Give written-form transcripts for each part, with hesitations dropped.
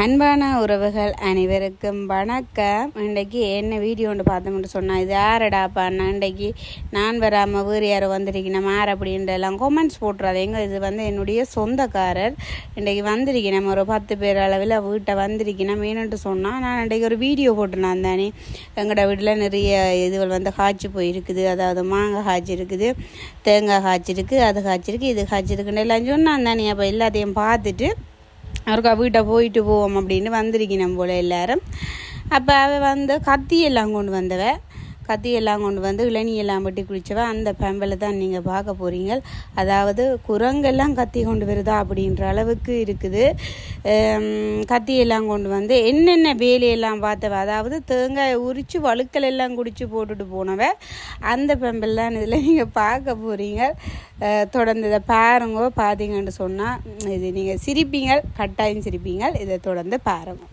அன்பான உறவுகள் அனைவருக்கும் வணக்கம். இன்றைக்கு என்ன வீடியோ ஒன்று பார்த்தோம்னு சொன்னால், இது யாரடாப்பான்னா இன்றைக்கு நான் வராமல் வேறு யாரோ வந்திருக்கணும் யார் அப்படின்றலாம் கமெண்ட்ஸ் போட்டுறாதீங்க. இது என்னுடைய சொந்தக்காரர் இன்றைக்கு வந்திருக்கணும். ஒரு 10 பேர் அளவில் வீட்டை வந்திருக்கணும். வேணுன்ட்டு சொன்னால் நான் இன்றைக்கு ஒரு வீடியோ போட்டுனான் தானே. எங்களோட வீட்டில் நிறைய இதுகள் காய்ச்சி போயிருக்குது. அதாவது மாங்காய் காய்ச்சி இருக்குது, தேங்காய் காய்ச்சிருக்கு, அது காய்ச்சிருக்கு, இது காய்ச்சிருக்குன்னு எல்லாம் சொன்னான் தானே. அப்போ எல்லாத்தையும் பார்த்துட்டு அவருக்கா வீட்டை போயிட்டு போவோம் அப்படின்னு வந்திருக்கணும் போல் எல்லோரும். அப்போ அவள் கத்தியெல்லாம் கொண்டு வந்து இளநியெல்லாம் வெட்டி குளிச்சவ அந்த பெம்பலை தான் நீங்கள் பார்க்க போகிறீங்க. அதாவது குரங்கெல்லாம் கத்தி கொண்டு வருதா அப்படின்ற அளவுக்கு இருக்குது. கத்தியெல்லாம் கொண்டு வந்து என்னென்ன வேலையெல்லாம் பார்த்தவ, அதாவது தேங்காயை உரித்து வழுக்கல் எல்லாம் குடித்து போட்டுட்டு போனவ அந்த பெம்பல் தான் இதில் நீங்கள் பார்க்க போகிறீங்க. தொடர்ந்து இதை பாருங்க. பார்த்தீங்கன்னு சொன்னால் இது நீங்கள் சிரிப்பீங்க, கட்டாயம் சிரிப்பீங்க. இதை தொடர்ந்து பாருங்க.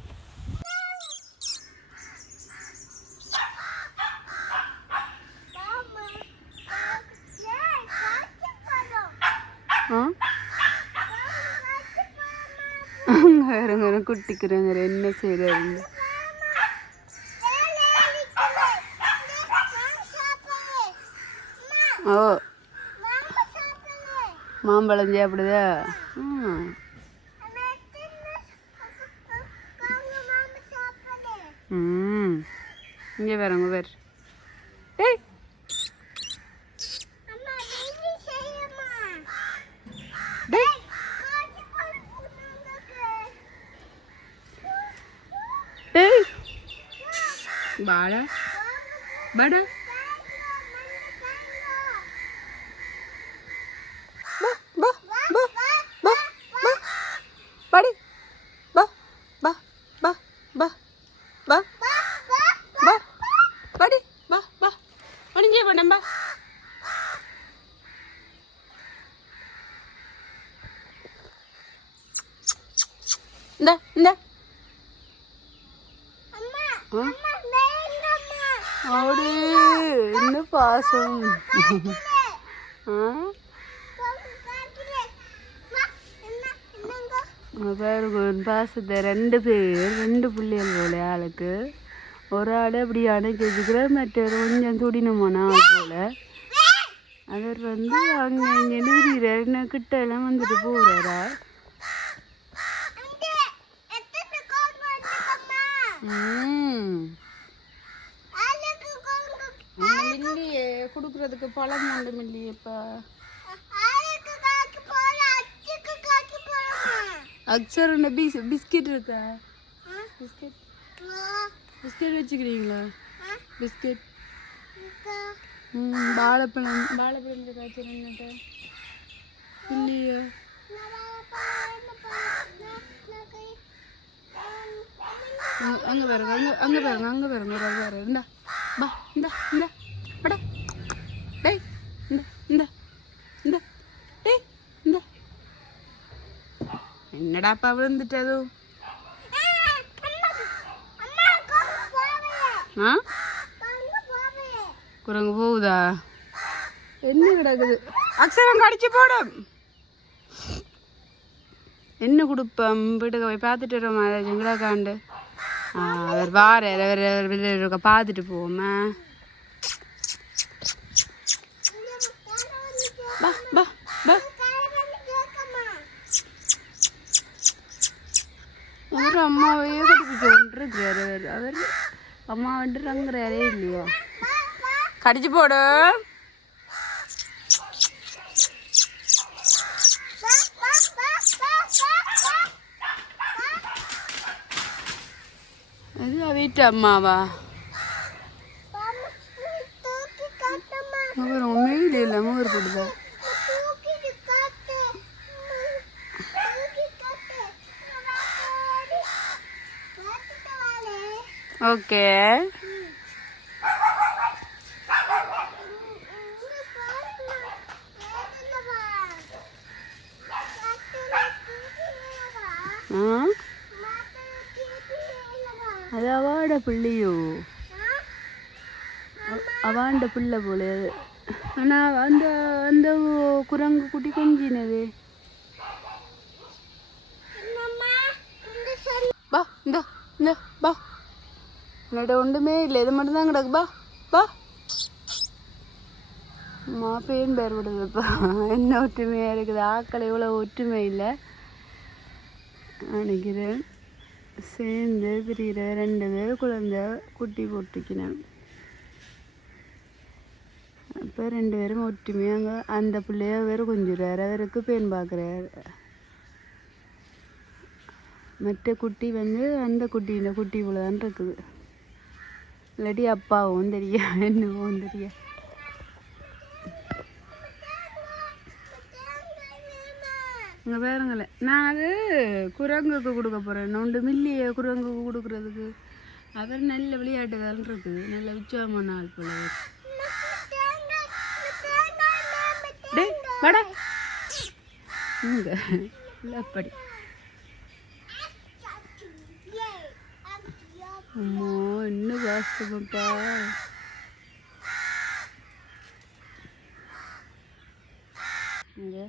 குட்டிக்கிறேங்க என்ன செய்யறாங்க. ஓ மாம்பழம் சாப்பிடுதா? இங்கே வேறங்க வேறு. டேய் बाड़ा बड़ा என்ன பாசம். பாசத்தை 2 பேர் 2 பிள்ளைகள் போல ஆளுக்கு ஒரு ஆள் அப்படி அணைச்சிக்கிற மற்றவர் கொஞ்சம் துடினமான ஆள் போல. அவர் அங்கே இங்கே நிறுத்திற கிட்ட எல்லாம் வந்துட்டு போகிறாரா. மில்லியே கொடுக்கறதுக்கு பழம் உண்டு மில்லியப்பா. அக்ஷர் பிஸ்கெட் இருக்கா? பிஸ்கெட் வச்சுக்கிறீங்களா? பிஸ்கெட் வாழைப்பழம் காய்ச்சல் இல்லையா? அங்கே பாருங்க வேறு இந்தா பா இந்த படா டேய் இந்த டேய் இந்த என்னடாப்பா விழுந்துட்டது? குரங்கு போகுதா? என்ன கிடக்குது? அக்ஷரம் கடிச்சு போடும். என்ன கொடுப்போம் வீட்டுக்கு போய் பார்த்துட்டு வரோமா ஜெங்கடாக்காண்டு. அவர் வார பார்த்துட்டு போவோமா. அவர் அம்மாவையே கடிப்பிச்சு கொண்டிருக்கிறாரு. அவர் அம்மா ரங்குறாரே இல்லையோ. கடிச்சு போடு. அது வீட்டு அம்மாவா? மெயில் இல்லை மோர் போடுதா? ஓகே அது அவாட பிள்ளையோ, அவாண்ட பிள்ளை போல. ஆனால் அந்த அந்த குரங்கு குட்டி கொஞ்சினது பா இந்த இந்த பா என்னோட ஒன்றுமே இல்லை இது மட்டும்தான் கிடக்கு பா பா அம்மா பேன் பேர் விடுதுப்பா என்ன ஒற்றுமையாக இருக்குது ஆக்கள் இவ்வளோ ஒற்றுமை இல்லை நினைக்கிறேன் சேர்ந்து பிரிகிற 2 பேர் குழந்தை குட்டி போட்டுக்கினேன் அப்போ 2 பேரும் ஒற்றுமையாங்க அந்த பிள்ளைய வேறு கொஞ்சம் அவருக்கு பேன் பார்க்குறாரு மற்ற குட்டி அந்த குட்டி இந்த குட்டி இவ்வளோ தான் இருக்குது இல்லாட்டி அப்பாவும் தெரியும் என்னவும் தெரியும் இங்கே பாருங்களேன் நான் அது குரங்குக்கு கொடுக்க போகிறேன் நொண்டு மில்லியை குரங்குக்கு கொடுக்குறதுக்கு அவர் நல்ல விளையாட்டுகள் இருக்குது நல்ல உற்சாகமான ஆள் போல டே வாடா இங்கே அப்படி அம்மா என்ன கஷ்டமாப்பா இங்கே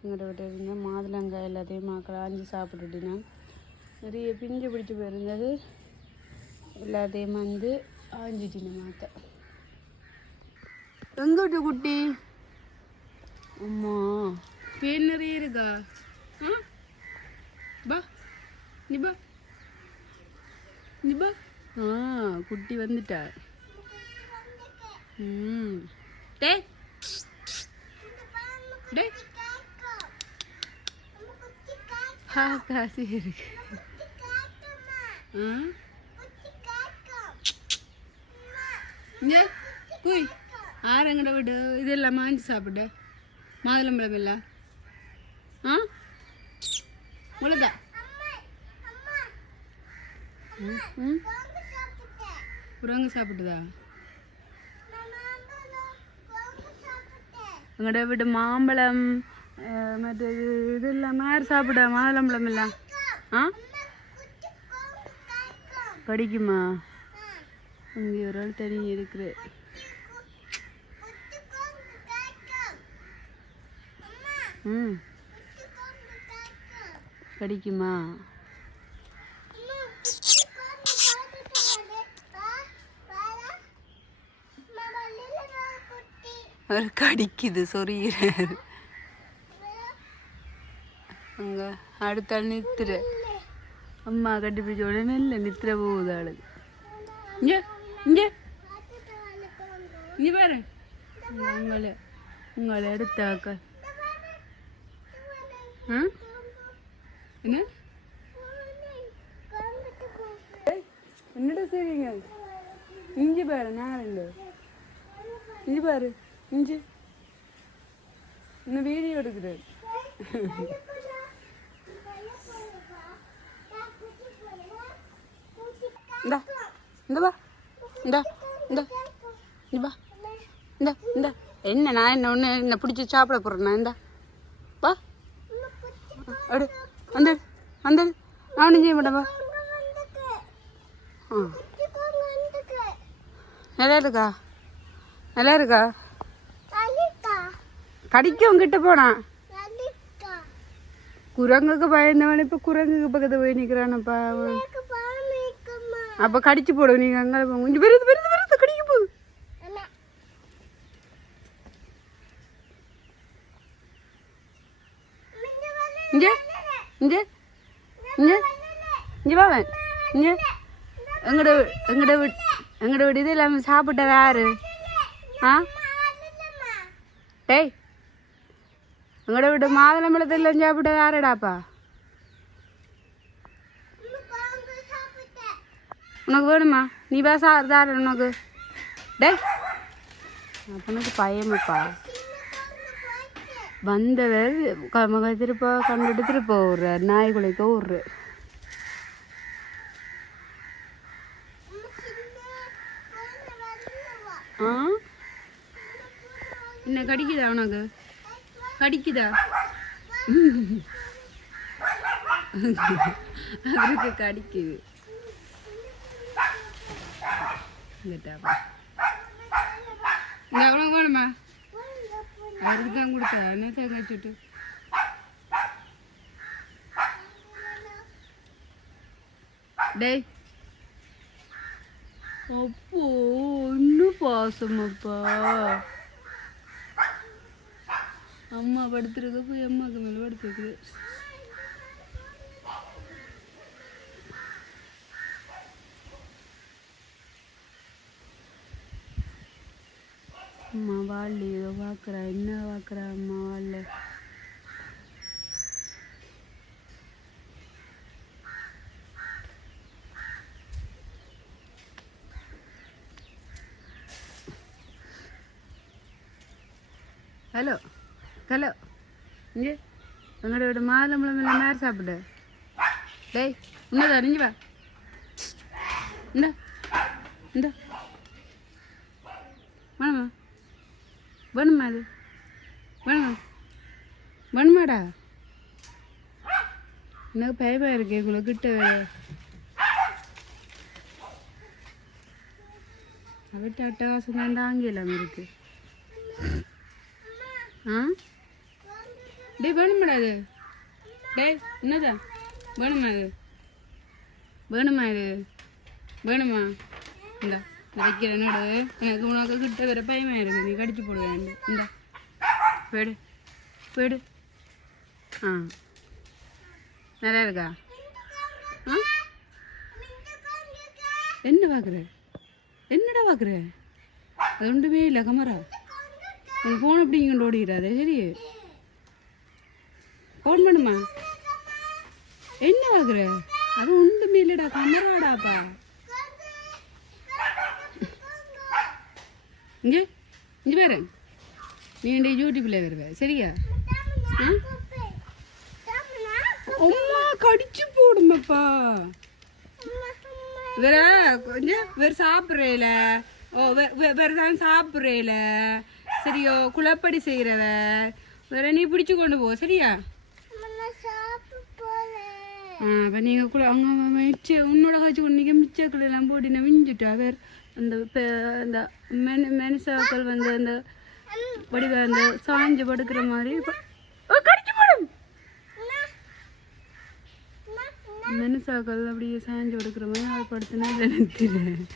எங்கிட்ட விட்டு இருந்தேன் மாதுளங்காய் எல்லாத்தையும் ஆஞ்சு சாப்பிட்டுட்டினேன் நிறைய பிஞ்சு பிடிச்சி போயிருந்தது எல்லாத்தையும் ஆஞ்சிட்டினேன் மாத்த எங்கிட்ட குட்டி அம்மா பேன் நிறைய இருக்கா பா நீ பா நீ பா குட்டி வந்துட்டா டே டே காசு இருக்கு குய் ஆரங்கட விடு இதெல்லாம் மாஞ்சி சாப்பிட மாதுளம்பழம் இல்லை உழுதா குரங்கு சாப்பிட்டுதா எங்கட விட மாம்பழம் மற்றது இதெல்லாம் யார் சாப்பிட மாதுளம்பழம் இல்லை படிக்குமா இங்கே ஒரு ஆள் தனி இருக்குது படிக்குமா அவர் கடிக்குது சொரிகிறாரு அங்கே அடுத்த ஆள் நித்துற அம்மா கட்டிப்பிடிச்ச உடனே இல்லை நித்திர போகுது ஆளுக்கு இங்கே இங்கே இங்கே பாரு உங்களை எடுத்தாக்க என்ன என்னடா சரிங்க இஞ்சி பாரு நான் இல்லை இஞ்சி பாரு இஞ்சி இன்னும் வீடியோ எடுக்குறாரு இந்தா இந்த வா இந்தா இந்த நீ வா இந்த இந்த என்ன நான் என்ன ஒன்று என்ன பிடிச்சி சாப்பிட போகிறேன் நான் இந்தா வா அடு அந்த அந்த நான் ஒன்றும் செய்ய மாட்டேன் வா நல்லா இருக்கா நல்லா இருக்கா கடிக்கும் கிட்ட போனான் குரங்குக்கு பயந்தவன் இப்போ குரங்குக்கு பக்கத்து போய் நிற்கிறானப்பா அப்போ கடிச்சு போடும் நீங்கள் அங்கே கொஞ்சம் பெருது பெருது பெருது கடிக்க போகுது இங்கே இங்கே இங்கே இங்கே வாவன் இங்கே எங்கட வீடு இது இல்லாமல் சாப்பிட்ட யாரு டேய் எங்கட வீட்டு மாதுளம்பழத்தை எல்லாம் சாப்பிட்ட யாருடாப்பா உனக்கு வேணுமா நீ தாரு உனக்கு டேய் அப்பனுக்கு பயமாப்பா வந்தவர் திருப்ப கண்டுட்டு திருப்ப விடுறார் நாய் குலைக்க விடுறார் என்ன கடிக்குதா உனக்கு கடிக்குதா அவருக்கு கடிக்குது இந்த அவ்வளோ வேணுமா அவருக்கு தான் கொடுத்தா என்ன தேங்காய் வச்சுட்டு டேய் அப்போ இன்னும் பாசமாப்பா அம்மா படுத்துருக்க போய் அம்மாவுக்கு மேலே படுத்துருக்குது அம்மா வாழ்ல ஏதோ பார்க்குறா என்ன பார்க்குறா அம்மா வாழ்ல ஹலோ ஹலோ இங்கே எங்களோட மாதுளம்பழம் எல்லாம் நேரம் சாப்பிடு டேய் இன்னதா நீங்க வா இந்த இந்த வேணுமா வேணுமா அது வேணுமா வேணுமாடா எனக்கு பயமா இருக்கு இவ்வளோ கிட்ட விட்டு அட்டகாசம் தான் தாங்கலாம் இருக்கு ஆ டேய் வேணுமாடா அது டேய் என்னதா வேணுமா அது வேணுமா இது வேணுமா இந்தா வைக்கிற என்னோட எனக்கு உனக்கு கிட்ட வேற பயமா இருக்கு நீ கடிச்சு போடுவேன் இந்த போயிடு போயிடு ஆ நல்லா இருக்கா ஆ என்ன பார்க்குற என்னடா பார்க்குற அது ஒன்றுமே இல்லை கமரா உன் ஃபோன் அப்படி இங்கே ஓடிக்கிறாரு சரி ஃபோன் பண்ணுமா என்ன பார்க்குற அது ஒன்றுமே இல்லைடா கமராடாப்பா இங்கே இங்கே பாரு நீ என் யூடியூப்ல வருவ சரியா அம்மா கடிச்சு போடுமாப்பா வேற கொஞ்சம் வேற சாப்பிட்றேல ஓ வேற தான் சாப்பிட்றேல சரியோ குழப்படி செய்கிறவ வேற நீ பிடிச்சு கொண்டு போ சரியா அப்போ நீங்கள் அங்கே மிச்ச உன்னோட காய்ச்சி ஒன்றைக்கு மிச்சக்கள் எல்லாம் போட்டு நான் விஞ்சுட்டா வேறு அந்த மெனுசாக்கள் வந்து அந்த வடிவ அந்த சாஞ்சு படுக்கிற மாதிரி கடிச்சு போடும் மெனுசாக்கள் அப்படியே சாஞ்சு படுக்கிற மாதிரி அதை படுத்துனா நினைக்கிறேன்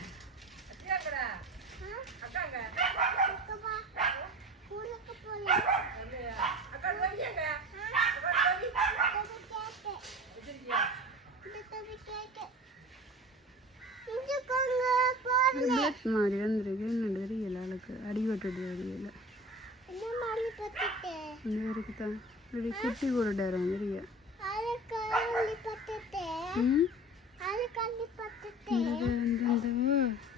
மாதிரி வந்துருக்கு என்னென்னு தெரியல அவளுக்கு அடிபட்டுட்டு தெரியல அந்த வரைக்கும் தான் இப்படி குட்டி கூடறாங்க தெரிய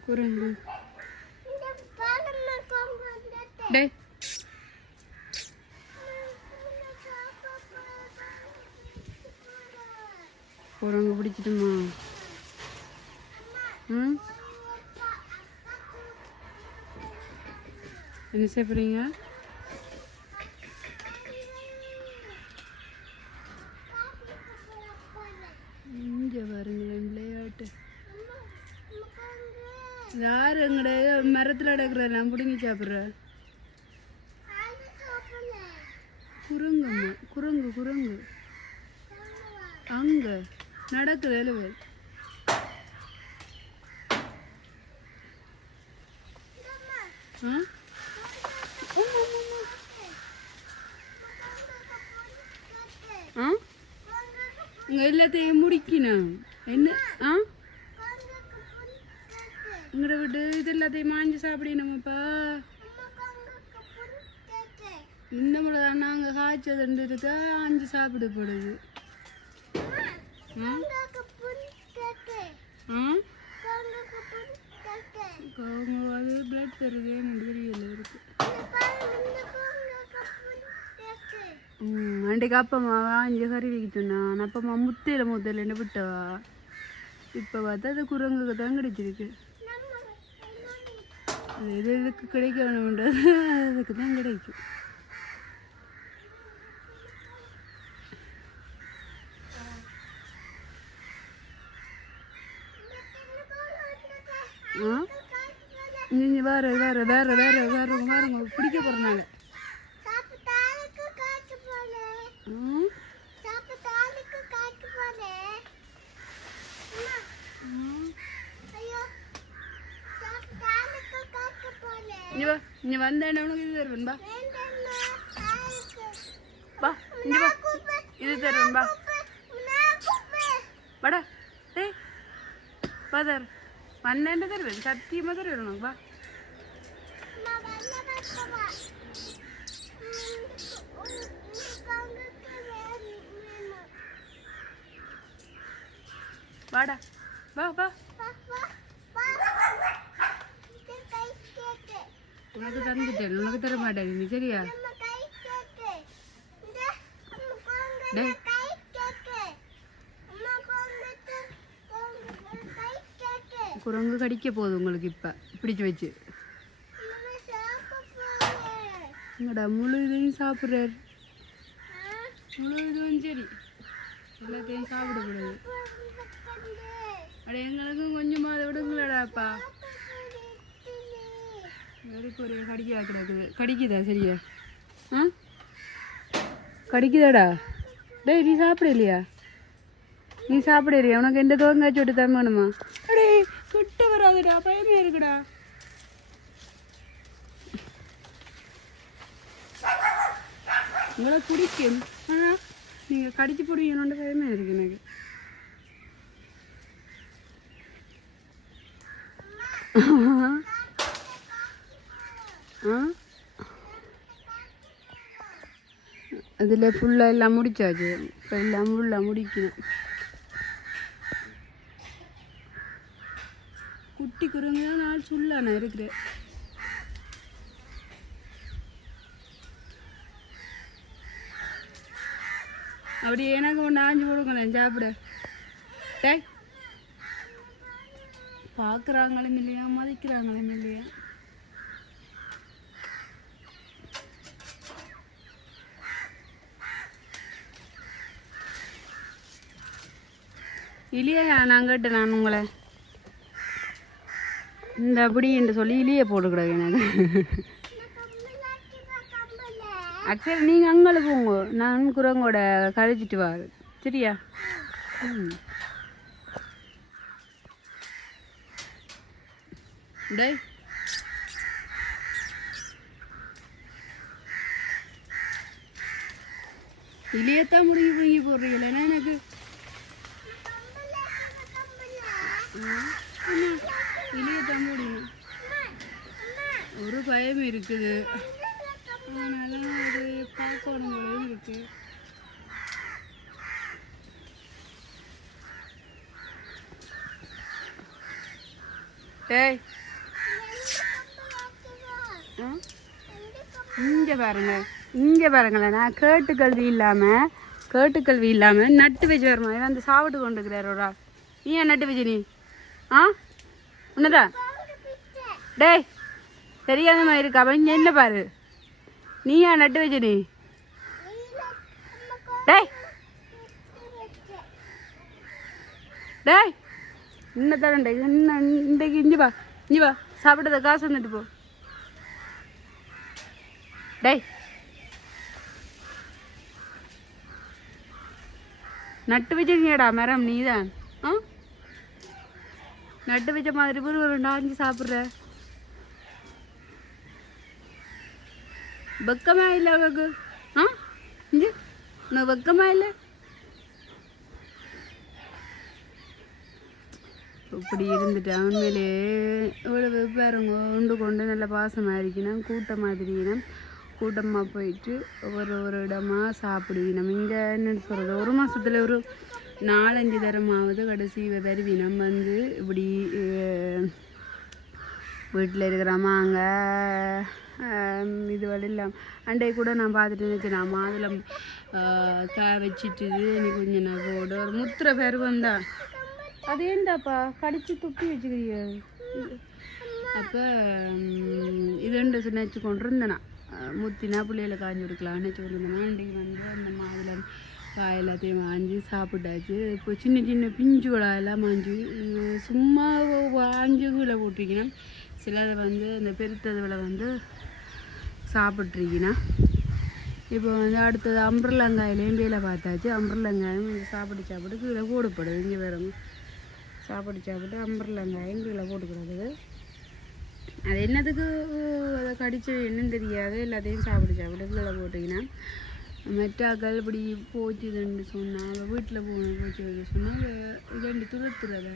குரங்கு டே குரங்கு பிடிச்சிட்டுமா ம் என்ன சாப்பிட்றீங்க இங்கே பாருங்களேன் விளையாட்டு யார் எங்கட மரத்தில் அடக்குற நான் பிடிங்கி சாப்பிட்றேன் குரங்கும்மா குரங்கு குரங்கு அங்கே நடக்குது எழுவல் ஆ ஆ இங்கே எல்லாத்தையும் முடிக்கணும் என்ன ஆ இங்கட விட்டு இது எல்லாத்தையும் மாஞ்சி சாப்பிடணுமாப்பா இந்த முறை நாங்கள் காய்ச்சதுண்டு இருக்கா ஆஞ்சி சாப்பிடப்படுது அது பிளட் தருதுன்னு தெரியல இருக்கு அன்றைக்கு அப்பம்மா வாங்கி கறிவிக்க சொன்னான் அப்பம்மா முத்தையில் என்ன விட்டவா இப்போ பார்த்தா அது குரங்குக்கு தான் கிடைச்சிருக்கு அது எது எதுக்கு கிடைக்கணுன்றது அதுக்கு தான் கிடைக்கும் வேற வேற வேற வேற வேற வேற பிடிக்க போறனால இங்கே வா இங்கே வந்தேன் உனக்கு இது தருவேன் பா பா இங்கே வா இது தருவேன் பா வாடா டேய் வா தர் வந்தேன் தருவேன் சத்தியமாக தருவேன் உனக்கு வா வாடா வா வா உனக்கு தந்துட்டேன் உனக்கு தர மாட்டேன் நீ சரியா குரங்கு கடிக்க போகுது உங்களுக்கு இப்போ பிடிச்சி வச்சு இங்கடா முழு இதையும் சாப்பிட்றாரு முழு இதுவும் சரி எல்லாத்தையும் சாப்பிடக்கூடாது அட எங்களுக்கும் கொஞ்சமாக அதை விடுங்களடாப்பா வெறுக்கு ஒரு கடிக்க கிடக்குது கடிக்குதா சரியா ஆ கடிக்குதாடா டேய் நீ சாப்பிடலையா நீ சாப்பிடலையா உனக்கு எந்த தோங்காய்ச்சி விட்டு தரணுமா அடே கிட்ட வராதுடா பயமே இருக்குடா உங்களை குடிக்கும் ஆனால் நீங்கள் கடிச்சு பிடிக்கணுன்ற பயமே இருக்கு எனக்கு அதில் ஃபுல்லாக எல்லாம் முடிச்சாச்சு இப்போ எல்லாம் ஃபுல்லாக முடிக்கணும் குட்டி குரங்கு தான் நாள் சுல்லா நான் இருக்கிறேன் அப்படி எனக்கு ஒன்று ஆஞ்சு கொடுங்களேன் சாப்பிட டே பார்க்குறாங்களும் இல்லையா மதிக்கிறாங்களும் இல்லையா இல்லையா நான் கேட்டேன் நான் உங்களை இந்த அப்படி என்று சொல்லி இலியை போட்டுக்கூடாது எனக்கு ஆக்சுவலி நீங்கள் அங்கே போங்க நான் குரங்கோட கழிச்சிட்டு வா சரியா டேய் இலியத்தான் முடுங்கி போடுறீங்களா எனக்கு இலியத்தான் முடியும் ஒரு பயம் இருக்குது அதனால ஒரு பார்க்கணும் போலையும் இருக்கு டேய் இங்கே பாருங்களேன் நான் கேட்டுக்கல்வி இல்லாமல் நட்டு வச்சு வரமா அந்த சாப்பிட்டு கொண்டுக்கிறார் ஒரு ஆள் நீ ஏன் நட்டு வச்சு நீ ஆ உன்னதா டேய் தெரியாத மாதிரி இருக்கா அப்போ என்ன பாரு நீ ஏன் நட்டு வச்சு நீ டேய் டேய் இன்னும் தரண்டே இன்னும் இன்றைக்கு இஞ்சி வா சாப்பிட்டத காசு வந்துட்டு போ டேய் நட்டு வச்சிருக்கியடா மரம் நீதான் ஆ நட்டு வச்ச மாதிரி பேர் ஒரு நாஞ்சு சாப்பிட்ற வெக்கமா இல்லை அவளுக்கு ஆ இஞ்சி உனக்கு வெக்கமா இல்லை இப்படி இருந்துட்டேன் உண்மையிலே இவ்வளவு பாருங்க உண்டு கொண்டு நல்ல பாசமாக இருக்கணும் கூட்டமாக திரியணும் கூட்டமாக போயிட்டு ஒரு இடமா சாப்பிடுவினம் இங்கே என்னென்னு சொல்கிறது ஒரு மாதத்தில் ஒரு 4-5 தரமாவது கடைசி தருவினம் வந்து இப்படி வீட்டில் இருக்கிற மாங்க இது வழியில்லாம் அண்டை கூட நான் பார்த்துட்டு இருந்துச்சு நான் மாதுளம் காய வச்சுட்டு இன்னைக்கு கொஞ்சம் நான் போட ஒரு முத்திர பேர் வந்தா அது ஏண்டாப்பா கடிச்சு துப்பி வச்சுக்கிறிய அப்போ இது நினச்சி கொண்டு இருந்தேனா முத்தினா பிள்ளைகளை காய்ஞ்சி கொடுக்கலாம்னு நினச்சி கொண்டு இருந்தேனா இன்றைக்கு வந்து அந்த மாதுளம் காய் எல்லாத்தையும் வாங்கி சாப்பிட்டாச்சு இப்போ சின்ன சின்ன பிஞ்சுகளாக எல்லாம் வாங்கி சும்மா வாங்கி கீழே போட்டிருக்கணும் சிலது வந்து இந்த பெருத்ததுவில் வந்து சாப்பிட்ருக்கீங்கன்னா இப்போ வந்து அடுத்தது அம்பர்லங்காயிலையும் வேலை பார்த்தாச்சு அம்பர்லங்காயும் சாப்பிட்டு கீழே போடப்படுது இங்கே வேறவங்க சாப்பிட்டு அம்பர்லங்காயும் கீழே போட்டுக்கிறது அது என்னதுக்கு அதை கடிச்சு என்னன்னு தெரியாது, எல்லாத்தையும் சாப்பிட்டு கீழே போட்டிங்கன்னா மெட்டாக்கள் இப்படி போச்சுதுன்னு சொன்னால் அவள் வீட்டில் போச்சுன்னு சொன்னால் இதண்டு துரத்துறத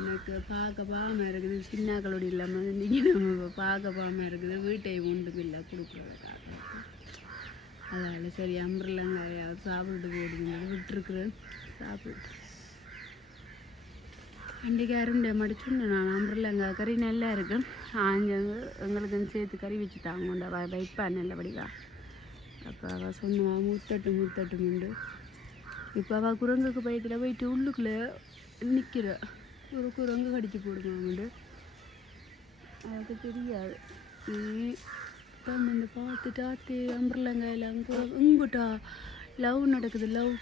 எனக்கு பார்க்க பாவமாக இருக்குது. சின்னாக்களோடு இல்லாமல் இன்றைக்கி நம்ம பார்க்க பாவமாக இருக்குது. வீட்டையும் ஒன்றும் இல்லை கொடுக்குறதுக்காக. அதனால் சரி அம்பர்லங்காயாவது சாப்பிட்டு போடுங்க விட்டுருக்குறேன். சாப்பிட்டு அன்றைக்கி அருண்டை மடிச்சுன்னு நான் அம்பர்லங்காய் கறி நல்லா இருக்கும். எங்களுக்கு சேர்த்து கறி வச்சு தாங்கண்டா வைப்பான் நல்லபடிக்கா. அப்போ அவள் சொன்னான் முத்தட்டுமுண்டு. இப்போ அவள் குரங்குக்கு பயத்தில் போயிட்டு உள்ளுக்குள்ளே நிற்கிற ஒரு குரங்கு கடிச்சு போடுவாங்கண்டு அதுக்கு தெரியாது. வந்து பார்த்துட்டாத்தே அம்பர்லங்காயில் இங்குட்டா லவ் நடக்குது. லவ்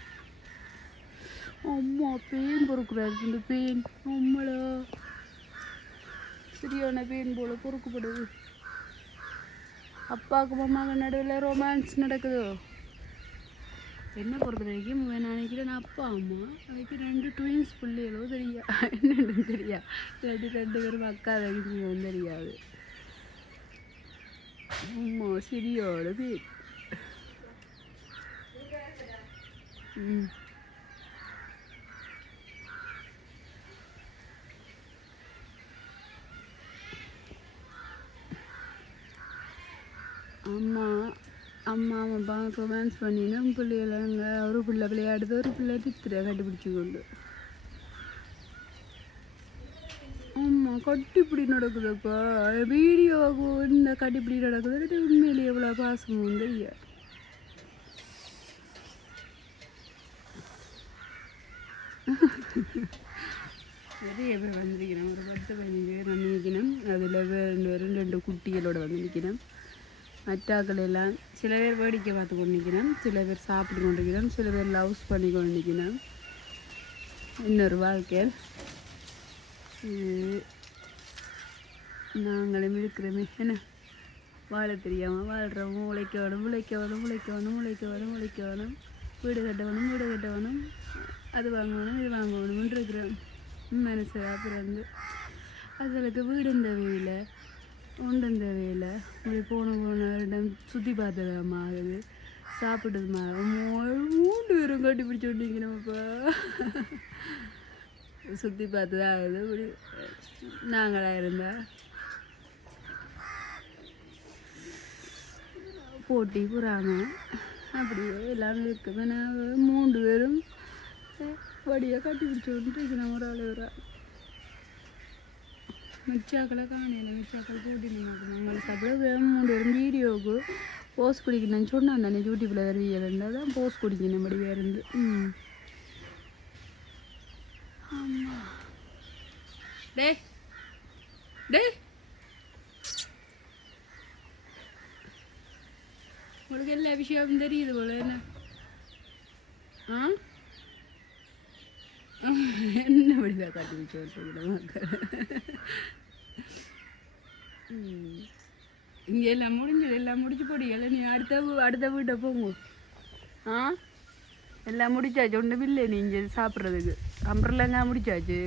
அம்மா பேன் பொறுக்குறாரு. இந்த பேன் அம்மளா சரியான பேன் போல பொறுக்கப்படுது. அப்பாவுக்கு அம்மாவுக்கு நடுவில் ரொமான்ஸ் நடக்குதோ என்ன பொறுத்த வரைக்கும் நான் நினைக்கிறேன். அப்பா அம்மா அதுக்கு 2 ட்வின்ஸ் பிள்ளைகளோ தெரியா என்னன்னு தெரியா. 2 பேரும் அக்கா தங்கச்சியும் தெரியாது. அம்மா சரியோட பேர். அம்மா அம்மா அப்பா ரொமான்ஸ் பண்ணினா பிள்ளைங்க ஒரு பிள்ளை விளையாடுது, ஒரு பிள்ளை டித்திரை கண்டுபிடிச்சி கொண்டு. அம்மா கட்டிப்பிடி நடக்குதுப்பா வீடியோவுக்கு இந்த கட்டிப்பிடி நடக்குது. உண்மையிலேயே எவ்வளோ பாசமும் தெரியா. நிறைய பேர் வந்திருக்கிறேன். ஒரு 10-15 பேர் வந்து நிற்கணும். அதில் 2 குட்டிகளோட வந்து நிற்கணும். மற்றாக்கள் எல்லாம் சில பேர் வேடிக்கை பார்த்து கொண்டு நிற்கணும், சில பேர் சாப்பிட்டு கொண்டு நிற்கணும், சில பேர் லவ்ஸ் பண்ணி கொண்டு நிற்கணும். இன்னொரு வாழ்க்கை நாங்களும் இருக்கிறோமே என்ன வாழ தெரியாமல் வாழ்கிறோம். உழைக்க வேணும் வீடு கட்டணும் அது வாங்கணும் இது வாங்கணும்னு இருக்கிறோம். மனசாக பிறந்து அதுகளுக்கு வீடும் தேவையில்லை ஒன்றும் தேவையில்லை. இப்படி போன சுற்றி பார்த்தது ஆகுது, சாப்பிட்டது மாதிரி 3 பேரும் கட்டி பிடிச்சி விட்டீங்க. நம்மப்பா சுற்றி பார்த்தது ஆகுது. இப்படி நாங்களாக இருந்தால் போட்டி புறாமல் அப்படியே எல்லாம் இருக்குது. நான் 3 பேரும் வடியாக கட்டி பிடிச்சி விட்டுட்டு நம்ம ஒரு ஆள் மிச்சாக்களை காணையில் மிச்சாக்கள் போட்டின்னு நாங்கள் சாப்பிட 3 பேரும் வீடியோவுக்கு போஸ்ட் குடிக்கணும்னு சொன்னான் தானே. யூடியூப்பில் வேறு இருந்தால் தான் போஸ்ட் குடிக்கணும் படியாக இருந்து. ஆமாம் டே உங்களுக்கு எல்லா விஷயம் தெரியுது போல என்ன என்ன படிதான் காட்டி வச்சு மக்கள். இங்கே எல்லாம் முடிஞ்சது, எல்லாம் முடிச்சு போடியல. நீ அடுத்த வீட்டை போங்க. எல்லாம் முடிச்சாச்சு. ஒன்றும் இல்லை நீ இங்கே சாப்பிட்றதுக்கு. அம்பர்லங்க முடிச்சாச்சு,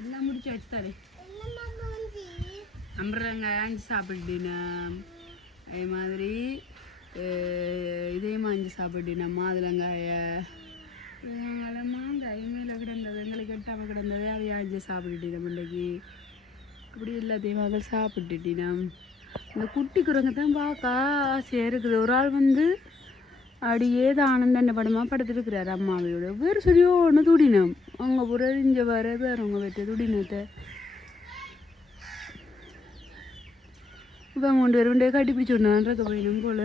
எல்லாம் முடிச்சாச்சு தானே. அம்பர்லங்க ஆஞ்சு சாப்பிட்டுனா அதே மாதிரி இதே மாஞ்சு சாப்பிட்டுனா மாதுளங்காய மாங்காய் மேலே கிடந்தது எங்களுக்கு எட்டாமல் கிடந்தது அதை ஆஞ்சு சாப்பிட்டுட்டோம் இன்றைக்கி. அப்படி எல்லாத்தையும் மகள் சாப்பிட்டுட்டினா இந்த குட்டி குரங்க தான் பார்க்க ஆசையாக இருக்குது. ஒரு ஆள் வந்து அப்படியே ஆனந்த என்ன படமாக படுத்துருக்கிறாரு அம்மாவையோட. வேறு சரியோ ஒன்று துடினம் அவங்க பூரா இங்கே வர வேறு அவங்க வெட்ட துடினத்தை இப்போ 3 பேர் கட்டி பிடிச்சி விடணும் இருக்க போயிடும் போல்.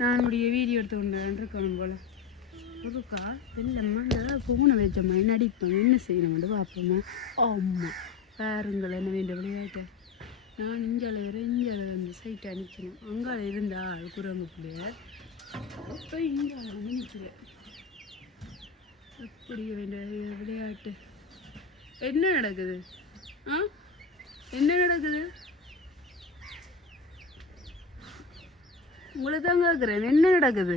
நான் முடிய வீடியோ எடுத்து கொண்டு இருக்கணும் போல். ஒருக்கா இல்லைம்மா நல்லா பூனை வச்சம்மா நடிப்போம் என்ன செய்யணும்னு பார்ப்போம்மா. ஆமாம் பாருங்கள் என்ன வேண்டிய விளையாட்டு. நான் இஞ்சால வந்து சைட்டை நிற்கணும். அங்கால இருந்தா குரங்கு பிள்ளைய அப்போ இங்கால வந்து நிற்கிறேன். அப்படி வேண்டிய விளையாட்டு. என்ன நடக்குது? என்ன நடக்குது? உங்களை தான் கேட்குறேன் என்ன நடக்குது?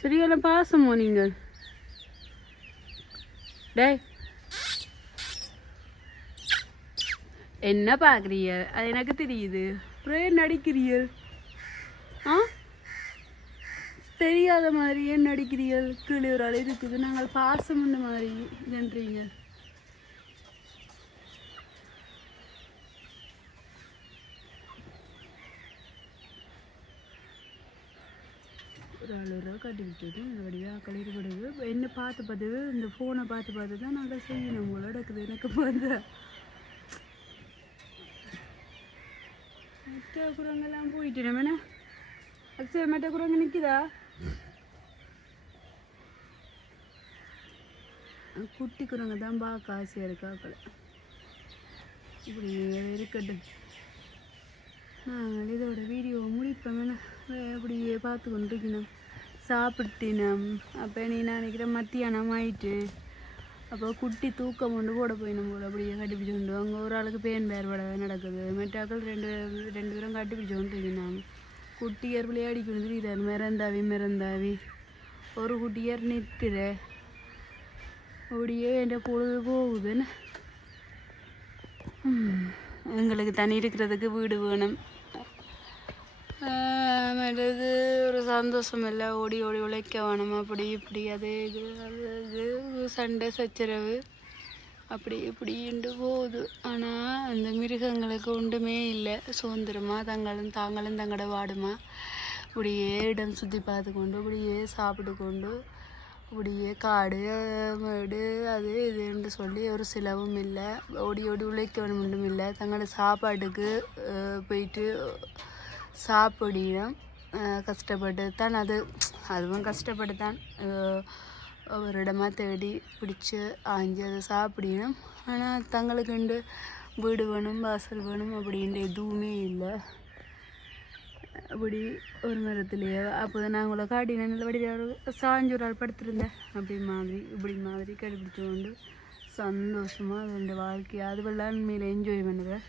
சரியான பாசமோ நீங்கள்? டேய் என்ன பார்க்குறீங்க? அது எனக்கு தெரியுது. அப்புறம் ஏன் நடிக்கிறீர்கள்? ஆ, தெரியாத மாதிரி ஏன் நடிக்கிறீர்கள்? கீழே ஒரு ஆள் இருக்குது, நாங்கள் பாசம் இந்த மாதிரி இதுன்றீங்க. ஒரு ஆளுரூவா கட்டி விட்டுட்டு இந்த வடிவாக கழிவுபடுது. என்ன பார்த்து இந்த ஃபோனை பார்த்து தான் நாங்கள் செய்யணும் போல நடக்குது எனக்கு வந்து. மற்ற குரங்கெல்லாம் போயிட்டு நம்ம அக்ஷய மற்ற குரங்கு நிற்குதா? குட்டி குரங்கு தான் பார்க்க ஆசையாக இருக்காக்கள். இப்படி இருக்கட்டும், நாங்கள் இதோட வீடியோ முடிப்போம். அப்படியே பார்த்து கொண்டிருக்கணும், சாப்பிட்டினம். அப்போ நீ நினைக்கிறேன் மத்தியானம் ஆயிட்டு. அப்போ குட்டி தூக்கம் கொண்டு போட போயிடும் போல் அப்படியே கட்டிப்பிடிச்சு கொண்டு. அங்கே ஒரு ஆளுக்கு பேன் வேறுபட நடக்குது. மெட்டாக்கள் ரெண்டு பேரும் கட்டிப்பிடிச்சு கொண்டிருக்கணும். குட்டியர் விளையாடிக்கு வந்துருக்கிறார், மிரந்தாவி. ஒரு குட்டியர் நிற்கிற அப்படியே என் பொழுது போகுதுன்னு. எங்களுக்கு தனி இருக்கிறதுக்கு வீடு வேணும். மற்றது ஒரு சந்தோஷம் இல்லை, ஓடி உழைக்க வேணும். அப்படி இப்படி அது சண்டை சச்சரவு அப்படி இப்படின்ட்டு போகுது. ஆனால் அந்த மிருகங்களுக்கு ஒன்றுமே இல்லை, சுதந்திரமாக தாங்களும் தங்களோட வாடுமா இப்படியே இடம் சுற்றி பார்த்து கொண்டு இப்படியே சாப்பிட்டு கொண்டு இப்படியே காடு மேடு அது இதுன்னு சொல்லி ஒரு செலவும் இல்லை. ஓடி உழைக்க வேணும் இல்லை. தங்களோட சாப்பாட்டுக்கு போயிட்டு சாப்பிடணும். கஷ்டப்பட்டு தான் அதுவும் கஷ்டப்பட்டு தான் ஒரு இடமா தேடி பிடிச்சி ஆஞ்சி அதை சாப்பிடணும். ஆனால் தங்களுக்குண்டு வீடு வேணும், வாசல் வேணும் அப்படின்ட்டு எதுவுமே இல்லை. அப்படி ஒரு மரத்துலேயே அப்போ தான் நாங்கள காட்டின நல்லபடி சாஞ்சூர் ஆள் படுத்திருந்தேன். இப்படி மாதிரி கடைப்பிடிச்சு கொண்டு சந்தோஷமாக ரெண்டு வாழ்க்கையை அதுவெல்லாம் உண்மையில் என்ஜாய் பண்ணுவேன்.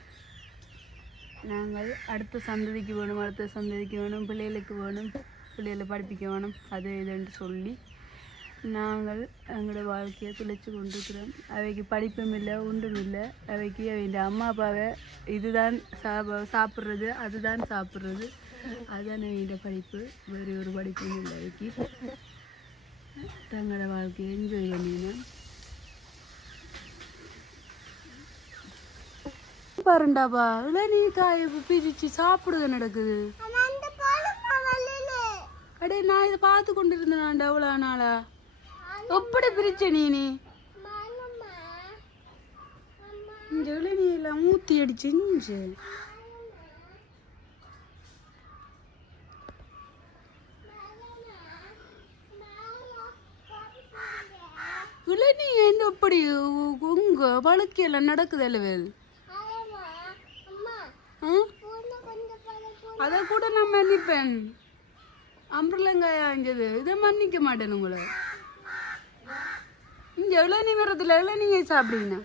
நாங்கள் அடுத்த சந்ததிக்கு வேணும், பிள்ளைகளுக்கு வேணும், பிள்ளைகளை படிப்பிக்க வேணும், அது இதுன்னு சொல்லி நாங்கள் எங்களோட வாழ்க்கையை துளைச்சி கொண்டிருக்கிறோம். அவைக்கு படிப்பும் இல்லை, ஒன்றும் இல்லை. அவைக்கு அவையின் அம்மா அப்பாவை இதுதான் சாப்பிட்றது, அதுதான் சாப்பிட்றது, அதுதான் அவையோட படிப்பு. வேறு ஒரு படிப்பும் இல்லை. அவைக்கு தங்களோட வாழ்க்கையை என்ஜாய் பண்ணினேன். பாருண்டாப்பா நீ காய் பிரிச்சு சாப்பிடுங்க நடக்குது. அடே நான் இதை பார்த்து கொண்டு இருந்தேன் அவ்வளோ நாளா. எப்படி பிரிச்ச நீ நீ எல்லாம் மூத்தி அடிச்சு நீ என்ன எப்படி உங்க வழக்கையெல்லாம் நடக்குது அல்லவேல்? அதை கூட நான் மன்னிப்பேன். அம்புலங்காயா அஞ்சது இதை மன்னிக்க மாட்டேன் உங்களை. இங்கே இளநீ மரத்தில் இளநீங்க சாப்பிடுங்க.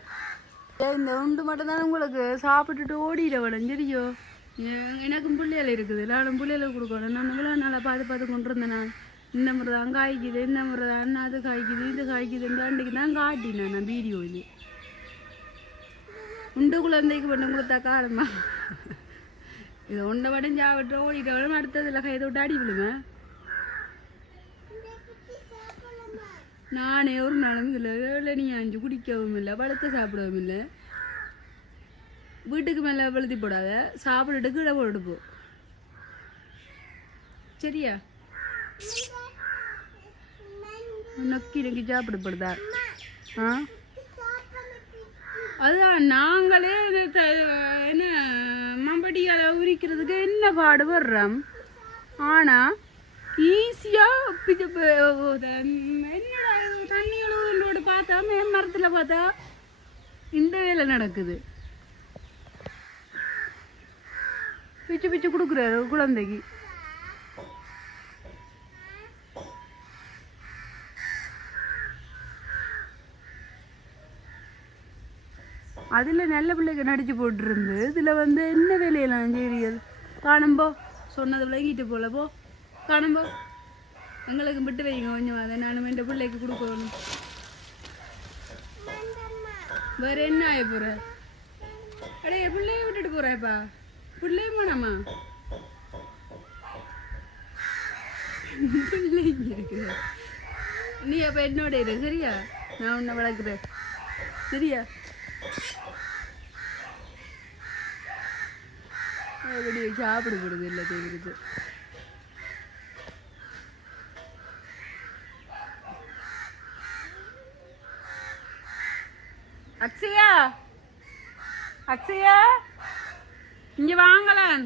இந்த உண்டு மட்டும் தான் உங்களுக்கு சாப்பிட்டுட்டு ஓடிட வேணும். சரியோ, எனக்கும் பிள்ளைகள் இருக்குது, நானும் பிள்ளைகளை கொடுக்கணும். நான் இவ்வளோ நாளாக பார்த்து கொண்டு இருந்தேன். நான் இந்த முறை தான் காய்க்குது, இந்த முறை தான் அது காய்க்குது, இது காய்க்குது. அன்றைக்கு தான் காட்டினேன் நான் வீடியோவில். உண்டு குழந்தைக்கு பண்ண கொடுத்தா காலமா இது ஒன்றை மட்டும் சாப்பிட்டு ஓடிட்ட விட அடுத்ததில் கைதை விட்டு அடி விழுவேன். நானே ஒரு நாளும் இதில் நீ அஞ்சு குடிக்கவும் இல்லை, பழுத்த சாப்பிடவும் இல்லை. வீட்டுக்கு மேலே வெளுத்தி போடாத, சாப்பிட்டுட்டு கீழே போட்டு போ. சரியா? நக்கி சாப்பிடப்படுதா? ஆ, அதுதான் நாங்களே என்ன மம்பட்டியால் உரிக்கிறதுக்கு என்ன பாடுபடுறோம். ஆனால் ஈஸியாக என்னோட தண்ணி அளவுகளோடு பார்த்தா மரத்தில் பார்த்தா இந்த வேலை நடக்குது. பிச்சு கொடுக்குறாரு குழந்தைக்கு. அதில் நல்ல பிள்ளைக்கு நடிச்சு போட்டுருந்து இதில் என்ன வேலையெல்லாம் செய்வீர்கள்? காணும்போ சொன்னது விளங்கிட்டு போல போ. காணும்போ எங்களுக்கு விட்டு வைங்க கொஞ்சம். அதை நானும் என் பிள்ளைக்கு கொடுக்கணும். வேற என்ன ஆய போற? அடே பிள்ளைய விட்டுட்டு போறேப்பா பிள்ளையும் வேணாமா பிள்ளைங்க இருக்கிற நீ அப்ப என்னோட இரு சரியா நான் உன்னை வளர்க்குறேன் சரியா அப்படியே சாப்பிடப்படுது இல்லை தெரியுது அக்ஷயா அக்ஷயா இங்க வாங்கலாம்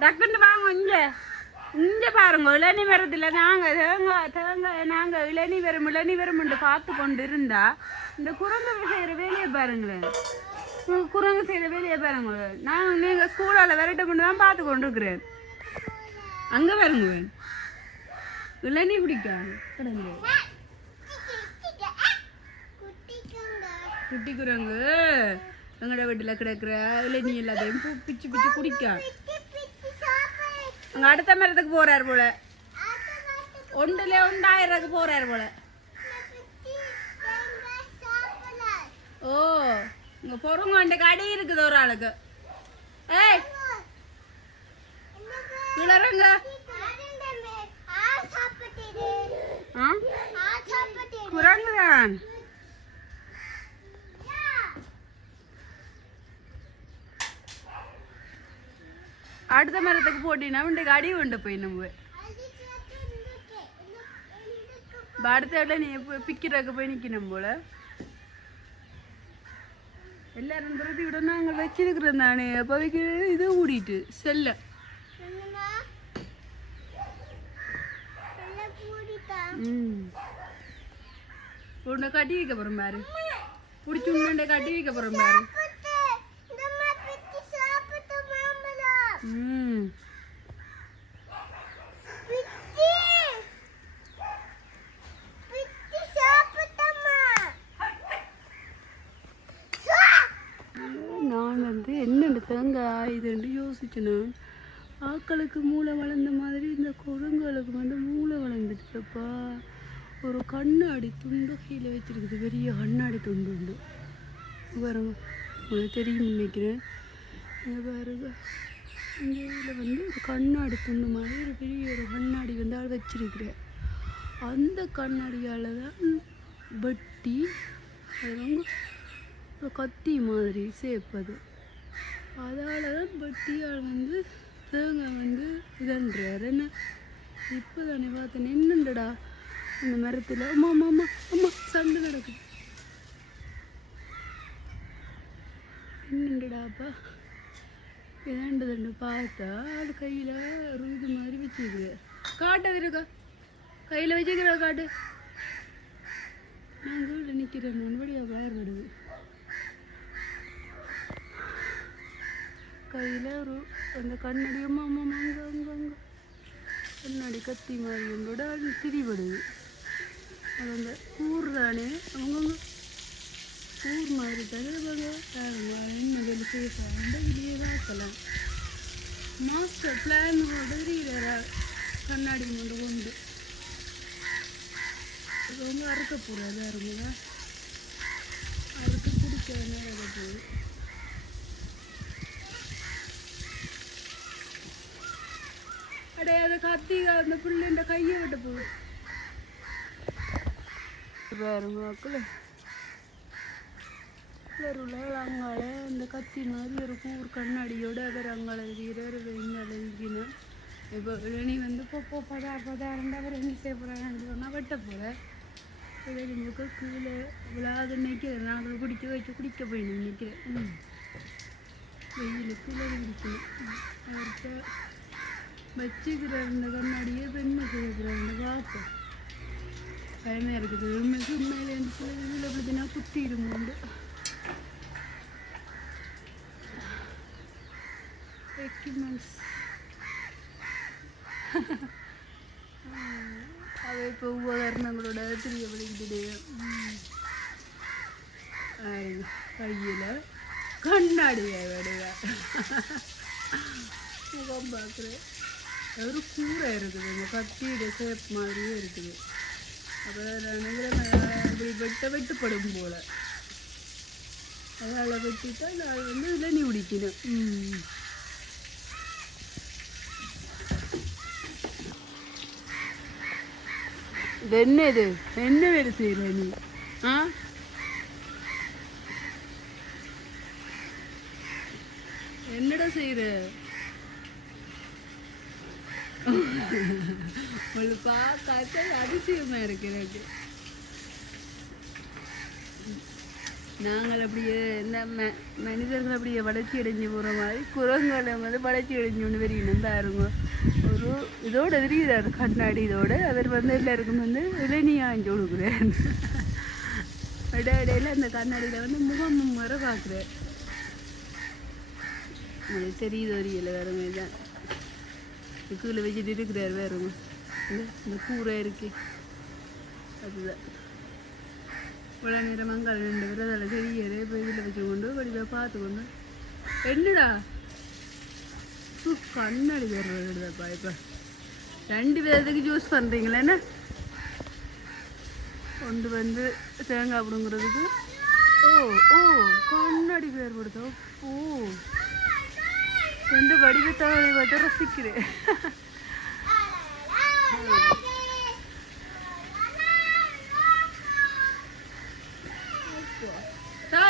டக்குன்னு வாங்க இங்க பாருங்க இளநீ வரதில்ல நாங்க தேங்காய் நாங்க இளநீ வரும் பார்த்து கொண்டு இருந்தா இந்த குரங்கு செய்யற வேலையை பாருங்களேன் குரங்கு செய்யற வேலையை பாருங்களேன் நான் நீங்க ஸ்கூலால விரட்ட கொண்டு தான் பார்த்து கொண்டு இருக்கிறேன் அங்க பாருங்க இளநீ பிடிக்காது கிடந்து குட்டி குரங்கு எங்கட வீட்டுல கிடக்குற இளநீ எல்லாத்தையும் பிச்சு பிச்சு குடிக்கா அங்க அடுத்த மரத்துக்கு போறாரு போல ஒன்றுல 1000 போறாரு போல ஓ இங்க பொறுங்க அந்த கடை இருக்குது ஒரு ஆளுக்கு ஏய் கிளறங்க குரங்குதான் அடுத்த மரத்துக்கு போட்டினா இன்றைக்கு அடி உண்டு போய் நம்ம அடுத்த இடத்துல நீ பிக்கிறதுக்கு போய் நிற்கணும் போல எல்லாரும் பிரதி விட நாங்கள் வச்சிருக்கிறோம் தானே அப்போதைக்கு இது கூடிட்டு செல்ல உன்னை கட்டி வைக்க போறோம் பாரு பிடிச்சி உன்னை கட்டி வைக்க போறோம் பாரு நான் வந்து என்னென்ன தேங்காய் இதுன்னு யோசிச்சேன்னா ஆக்களுக்கு மூளை வளர்ந்த மாதிரி இந்த குரங்குகளுக்கு வந்து மூளை வளர்ந்துட்டுப்பா ஒரு கண்ணாடி துண்டு கீழே வச்சிருக்குது பெரிய கண்ணாடி துண்டு உண்டு பாருங்க உங்களுக்கு தெரியும் நினைக்கிறேன் பாருங்க இந்த இதில் வந்து ஒரு கண்ணாடி துண்டு மாதிரி ஒரு பெரிய ஒரு கண்ணாடி வந்து அதை வச்சிருக்கிறேன் அந்த கண்ணாடியால் தான் வெட்டி அது ரொம்ப ஒரு கத்தி மாதிரி சேர்ப்பது அதால் தான் வெட்டியால் வந்து தேங்காய் வந்து இதன்றார் என்ன இப்போ தானே பார்த்தேன் என்னண்டடா அந்த மரத்தில் அம்மா அம்மா அம்மா அம்மா சண்டை நடக்குது என்னண்டடாப்பா ஏண்டதுண்டு பார்த்தா அது கையில் ஒரு இது மாதிரி வச்சுருக்கு காட்டு இருக்கா கையில் வச்சுக்கிறா காட்டு நான் வீட்டில் நிற்கிறேன் நண்படியாக பயப்படுது கையில் ஒரு அந்த கண்ணாடி அம்மா அம்மா அங்கே அங்கே அங்கே கண்ணாடி கத்தி மாதிரி என்னோட அது திரிபடுது அது அந்த ஊர் தானே அவங்கவுங்க ஊர் மாதிரி தகுதிப்பாங்க என்ன வேலை செய்யறாங்க வெளியே பார்க்கலாம் மாஸ்டர் பிளான் தெரியுற கண்ணாடி கொண்டு கொண்டு அது வந்து அறுக்க போகிறாது அருமையா அறுக்க பிடிக்க நேரம் போகுது அடே அதை கத்தி அந்த பிள்ளைண்ட கையை விட்டு போகுது வேறுமாக்குள்ள அங்கால அந்த கத்தி மாதிரி இருக்கும் ஒரு கண்ணாடியோட அவர் அங்கால இருக்கிறார் வெங்கால இருக்கிறேன் இப்போ இளநீ வந்து பதாரண்டா அவர் என்ன செய்ய போகிறாங்கன்னு சொன்னால் வெட்ட போகிறேன் இளநிமுக்கு கீழே விழாது நிற்கிறேன் நாங்கள் குடிக்க போய் நிற்கிறேன் வெயிலுக்கு இளநீ குடிக்கணும் அவர்கிட்ட வச்சுக்கிற இந்த கண்ணாடியே பெண்ணு செய்யப்படுறாங்க பார்ப்போம் பயமாக இருக்குது உண்மையிலே சில இதில் எப்படின்னா குத்திடுமோண்டு எக்யூப்மெண்ட்ஸ் அது இப்போ உபகரணங்களோட தெரியப்படுகிறது கையில் கண்ணாடியை விடுங்க முகம் பார்க்குறேன் ஒரு கூரை இருக்குது இந்த கத்தியோட ஷேப் மாதிரியே இருக்குது அப்போ நினைக்கிறேன் இப்படி வெட்டப்படும் போல் அதால் வச்சுட்டா நான் வந்து இளநீ குடிக்கணும். இது என்ன இது என்ன வேலை செய்கிற நீ? என்னடா செய்கிற? உங்களுக்கு பார்க்க அதிசயமாக இருக்கு எனக்கு. நாங்கள் அப்படியே இந்த மனிதர்கள் அப்படியே வளர்ச்சி அடைஞ்சு போகிற மாதிரி குரங்களை வந்து வளர்ச்சி அடைஞ்சு கொண்டு வரீங்கன்னு பாருங்க. ஒரு இதோட தெரியுறாரு கண்ணாடி இதோட அவர் வந்து எல்லாருக்கும் வந்து இளநியாஞ்சு கொடுக்குறாரு. இடையில அந்த கண்ணாடியில் வந்து முகம் வர பார்க்குறாரு. அது தெரியுது தெரியல வேறுங்க. இதுதான் கீழே வச்சுட்டு இருக்கிறார் வேறுங்க. இந்த கூரை இருக்கு அதுதான். இவ்வளோ நேரம் மங்கால் 2 பேர் அதில் தெரியல. இப்போ இதில் வச்சு கொண்டு வடிவாக பார்த்து கொண்டு என்னடா கண்ணாடி வேறுதாப்பா. இப்போ 2 விதத்துக்கு ஜூஸ் பண்ணுறீங்களா என்ன? ஒன்று வந்து தேங்காய் பிடுங்கிறதுக்கு. கண்ணாடி பேர் கொடுத்தா. ரெண்டு வடிவத்தாக பார்த்து ரசிக்கிறேன்.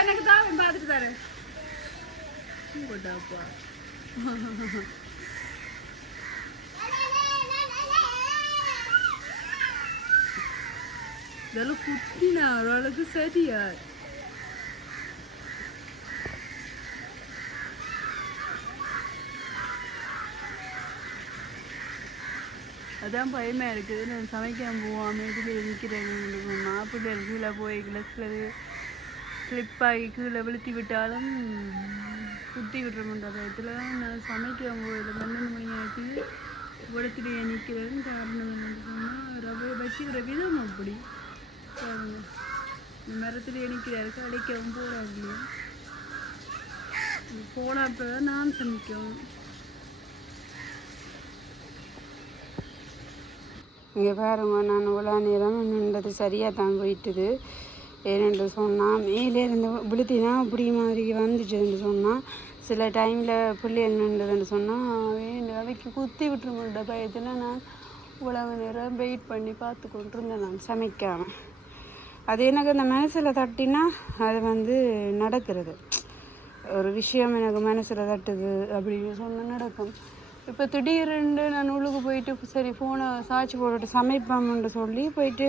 எனக்கு தான் பார்த்துட்டு தரேன் போட்டாப்பா. இதெல்லாம் குட்டினா ஓரளவுக்கு சரியா. அதான் பயமாக இருக்குது. நான் சமைக்காம போவாமல் இதில் நிற்கிறேன். மாப்பிள்ளை கீழே போய் கிளஸ்லது ஸ்லிப்பாகி கீழே விழுத்தி விட்டாலும் குத்தி விட்டுறோம்ன்ற பயத்தில் நான் சமைக்காம போயில 12 மணி ஆச்சு விழுத்திட்டு நிற்கிறேன்னு. காரணம் என்னன்னு சொன்னால் ரவையை வச்சுக்கிற விதம் அப்படி மரத்தில் நிற்கிறாரு. அடைக்கவும் போகிறாங்க. போனப்போ தான் நான் சமைக்கும். இங்கே பாருங்க, நான் இவ்வளோ நேரம் நின்றது சரியாக தான் போயிட்டுது. ஏனென்று சொன்னால் மேலேருந்து விழுத்தினா இப்படி மாதிரி வந்துச்சுன்னு சொன்னால் சில டைமில் பிள்ளைகள் நின்றுதுன்னு சொன்னால் அவைக்கு குத்தி விட்டுருமுன்ற பயத்தில் நான் இவ்வளவு நேரம் வெயிட் பண்ணி பார்த்து கொண்டிருந்தேன் நான் சமைக்காமல். அது எனக்கு அந்த மனசில் தட்டினா அது வந்து நடக்கிறது. ஒரு விஷயம் எனக்கு மனசில் தட்டுது அப்படின்னு சொன்னால் நடக்கும். இப்போ திடீரென்று நான் உள்ளுக்கு போயிட்டு சரி ஃபோனை சாட்சி போட்டுட்டு சமைப்போம்னு சொல்லி போயிட்டு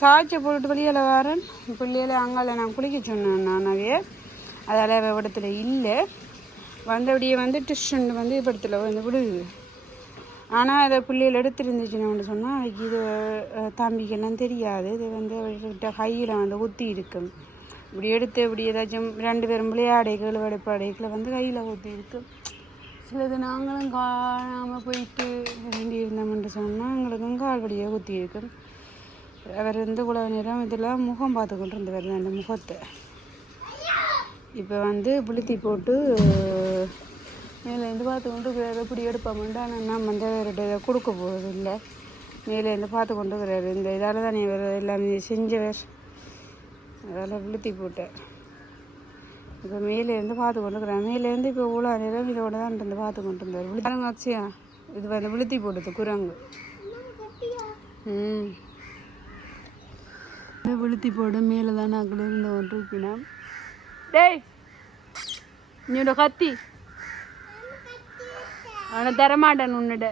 சாட்சி போட்டுட்டு வெளியில் வரேன். பிள்ளைகளை அங்கால நான் குளிக்க சொன்னேன். நானாவே அதால் இடத்துல இல்லை வந்தபடியே வந்து டிஷ்ஷன் வந்து இடத்துல வந்து விடுது. ஆனால் அதை பிள்ளைகள் எடுத்துருந்துச்சுன்னு சொன்னால் அதுக்கு இது தம்பிக்கெல்லாம் தெரியாது. இது வந்து அவர்கிட்ட கையில் வந்து ஊற்றி இருக்கும். இப்படி எடுத்து இப்படி ஏதாச்சும் 2 பேரும் விளையாடைகள் வெடைப்பாடைகளை வந்து கையில் ஊற்றி இருக்கும். சிலது நாங்களும் காணாமல் போயிட்டு வேண்டி இருந்தோம்னு சொன்னால் எங்களுக்கும் கால் வழியாக ஊற்றி இருக்கும். அவர் வந்து இவ்வளோ நேரம் இதெல்லாம் முகம் பார்த்து கொண்டு இருந்தவர் அந்த முகத்தை. இப்போ வந்து புளுத்தி போட்டு மேலேருந்து பார்த்து கொண்டு எப்படி எடுப்போம்ட்டு. ஆனால் நம்ம வந்து அவர்கிட்ட இதை கொடுக்க போகிறது இல்லை. மேலேருந்து பார்த்து கொண்டு இருக்கிறாரு. இந்த இதால் தான் இவர் எல்லாமே செஞ்சவர். அதால் புளுத்தி போட்டேன். இப்போ மேலேருந்து பார்த்து கொண்டு இருக்கிறேன். மேலேருந்து இப்போ இவ்வளோ நேரம் இதோட தான் இருந்து பார்த்து கொண்டு இருந்தார். விழுத்தாங்க அக்ஷயா. இது வந்து விழுத்தி போட்டது குரங்கு. விழுத்தி போட மேலே தான் நாங்கள் இருந்து ஒன்று இருக்கணும். டேய் நீட கத்தி ஆனால் தரமாட்டேன் உன்னிட.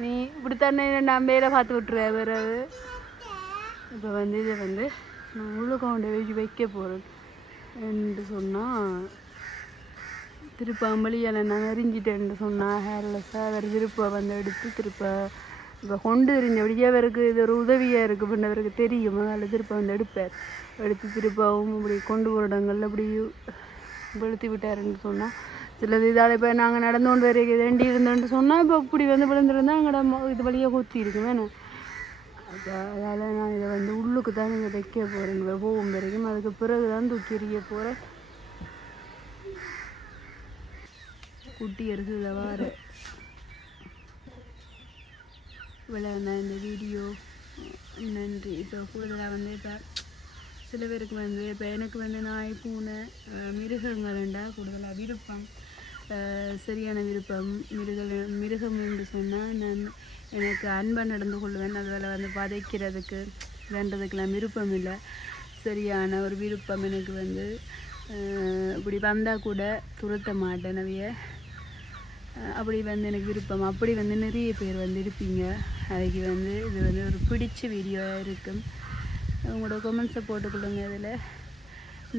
நீ இப்படித்தானே நான் மேலே பார்த்து விட்டுருவேன் பிறகு. இப்போ வந்து இதை வந்து நான் உள்ளுக்க கொண்டு வைக்க போகிறேன் என்று சொன்னால் திருப்ப அம்பளியால் நான் எரிஞ்சிட்டேன்னு சொன்னால் ஹேர்லெஸ்ஸாக அவர் திருப்ப வந்து எடுத்து திருப்ப இப்போ கொண்டு எரிஞ்சபடியே அவருக்கு இது ஒரு உதவியாக இருக்குது. பண்ணவருக்கு தெரியும். அதில் திருப்ப வந்து எடுப்பார். எடுத்து திருப்பவும் இப்படி கொண்டு போகிற இடங்களில் இப்படி வெளுத்தி விட்டாருன்னு சொன்னால் சிலது இதால் இப்போ நாங்கள் நடந்து கொண்டு வர வேண்டி இருந்தோன்னு சொன்னால் இப்போ இப்படி வந்து விழுந்துருந்தால் எங்களோட இது வழியாக ஊற்றி இருக்கும் வேணும். அப்போ அதால் நான் இதை வந்து உள்ளுக்கு தான் இதை வைக்க போகிறேன் போகும் வரைக்கும். அதுக்கு பிறகு தான் தூக்கி எறிய போகிறேன். குட்டி இருக்குது வார விளையாட இந்த வீடியோ. நன்றி. இப்போ கூடுதலாக வந்து இப்போ சில பேருக்கு வந்து இப்போ எனக்கு வந்து நாய் பூனை மிருகங்கள்ண்டா கூடுதலாக விருப்பம், சரியான விருப்பம். மிருகம் என்று சொன்னால் நான் எனக்கு அன்பாக நடந்து கொள்வேன். அதில் வந்து பதைக்கிறதுக்கு வேண்டதுக்கெல்லாம் விருப்பம் இல்லை. சரியான ஒரு விருப்பம் எனக்கு வந்து இப்படி வந்தால் கூட துரத்த மாட்டேன் நிறைய. அப்படி வந்து எனக்கு விருப்பம். அப்படி வந்து நிறைய பேர் வந்து இருப்பீங்க. அதுக்கு வந்து இது வந்து ஒரு பிடிச்ச வீடியோவாக இருக்கும். உங்களோட கமெண்ட்ஸை போட்டுக்கொள்ளுங்க. இதில்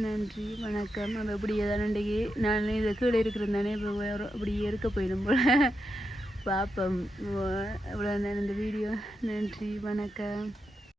நன்றி, வணக்கம். நம்ம இப்படி ஏதானண்டைக்கு நான் இதை கீழே இருக்கிறேன் தானே, இப்போ இப்படி இருக்க போயிடும் போல் பார்ப்போம். இவ்வளோ இந்த வீடியோ. நன்றி, வணக்கம்.